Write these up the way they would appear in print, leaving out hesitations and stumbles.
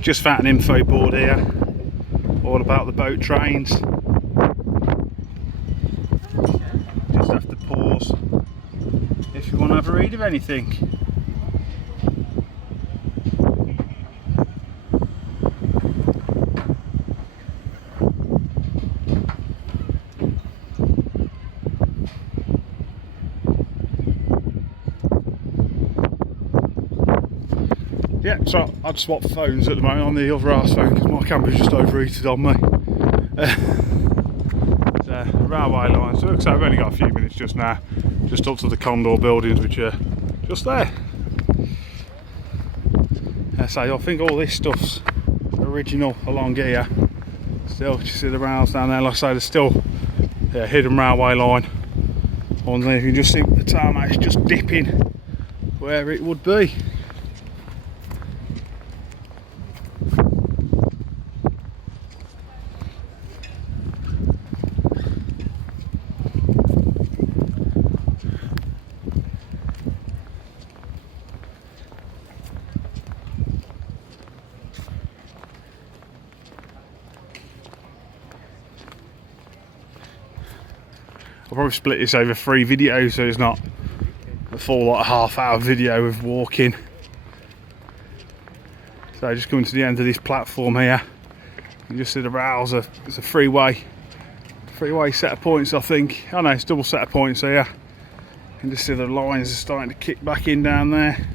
Just found an info board here, all about the boat trains. Just have to pause if you want to have a read of anything. Yeah, so I'd swap phones at the moment on the other arse phone because my camera's just overheated on me. Railway lines, so I've only got a few minutes just now, just up to the Condor buildings which are just there. So I think all this stuff's original along here. Still, you see the rails down there, like I say, there's still a hidden railway line on there. You can just see the tarmac's just dipping where it would be. I'll probably split this over 3 videos so it's not a full like half-hour video of walking. So just coming to the end of this platform here, you just see the rails. It's a freeway set of points, I think. Oh no, it's double set of points here. You can just see the lines are starting to kick back in down there.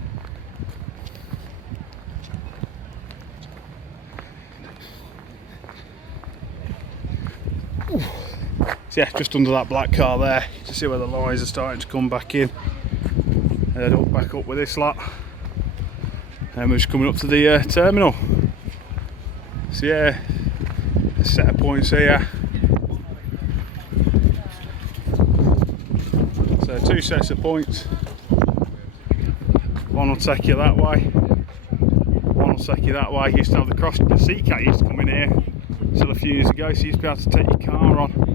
So yeah, just under that black car there, you can see where the lines are starting to come back in. Head back up with this lot. And we're just coming up to the terminal. So yeah, a set of points here. So 2 sets of points. One will take you that way. One will take you that way. You used to have the sea cat used to come in here until a few years ago, so you used to be able to take your car on.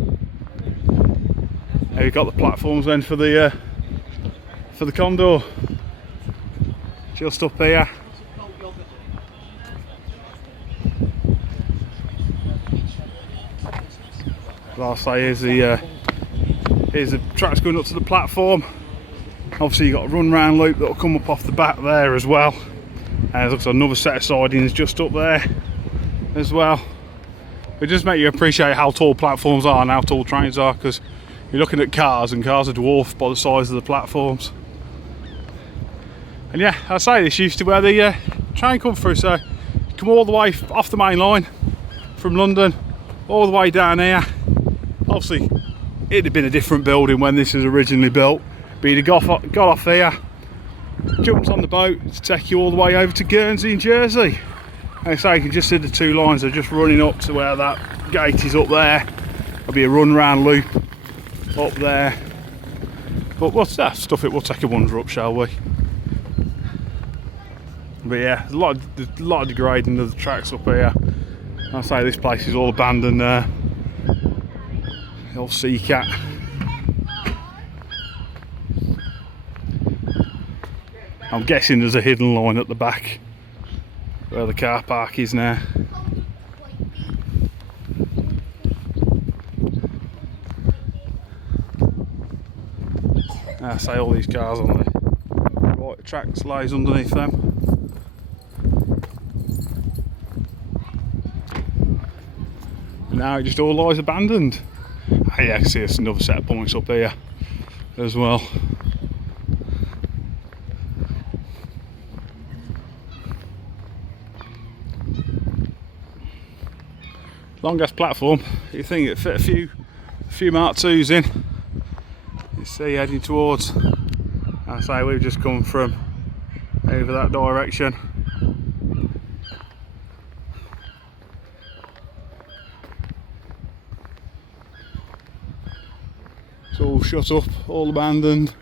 We've got the platforms then for the Condor, just up here. Well, I'll say here's the tracks going up to the platform. Obviously you've got a run round loop that will come up off the back there as well. And there's also another set of sidings just up there as well. It just makes you appreciate how tall platforms are and how tall trains are, because you're looking at cars and cars are dwarfed by the size of the platforms. And yeah, I say this used to where the train come through, so you come all the way off the main line from London all the way down here. Obviously it'd have been a different building when this was originally built, but you'd have got off here, jumped on the boat to take you all the way over to Guernsey in Jersey. And I say you can just see the 2 lines are just running up to where that gate is up there. There'll be a run round loop up there, but what's that stuff? It will take a wander up, shall we? But yeah, there's a lot of degrading of the tracks up here. I say this place is all abandoned there. The old sea cat. I'm guessing there's a hidden line at the back where the car park is now. I say all these cars on the right tracks lays underneath them. And now it just all lies abandoned. Oh yeah, I can see there's another set of points up here as well. Longest platform, you think it fit a few Mark 2s in. You see heading towards, I say we've just come from over that direction. It's all shut up, all abandoned.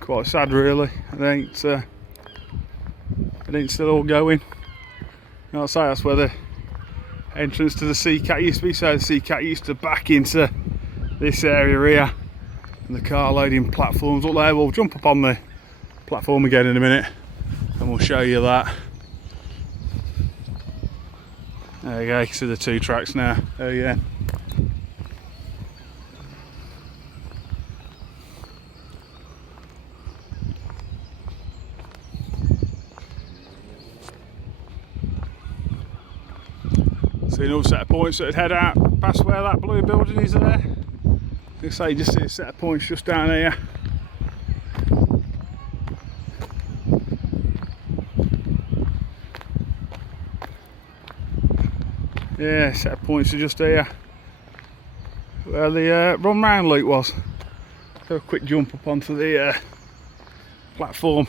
Quite sad really. It ain't still all going. I'll say that's where the entrance to the sea cat used to be. So the sea cat used to back into this area here, and the car loading platforms up there. We'll jump up on the platform again in a minute and we'll show you that. There you go, you can see the 2 tracks now. Oh yeah. See another set of points that would head out past where that blue building is there. Like I say, just see a set of points just down here. Yeah, set of points are just here where the run round loop was. Do a quick jump up onto the platform.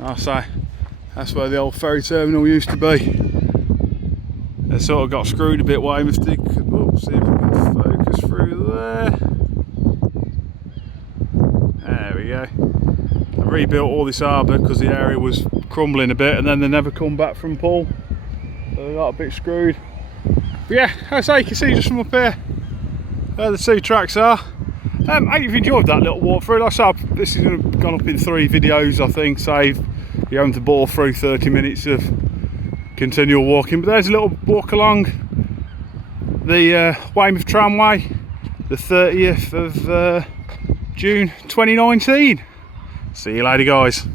I say, that's where the old ferry terminal used to be. They sort of got screwed a bit, Weymouth did. Oh, see if we can focus through there. There we go. They rebuilt all this harbour because the area was crumbling a bit, and then they never come back from pull. So they got a bit screwed. But yeah, as I say, you can see just from up here where the 2 tracks are. I hope you've enjoyed that little walk through. Like I said, this is gone up in 3 videos, I think, save you having to bore through 30 minutes of continual walking. But there's a little walk along the Weymouth tramway, the 30th of June 2019. See you later, guys.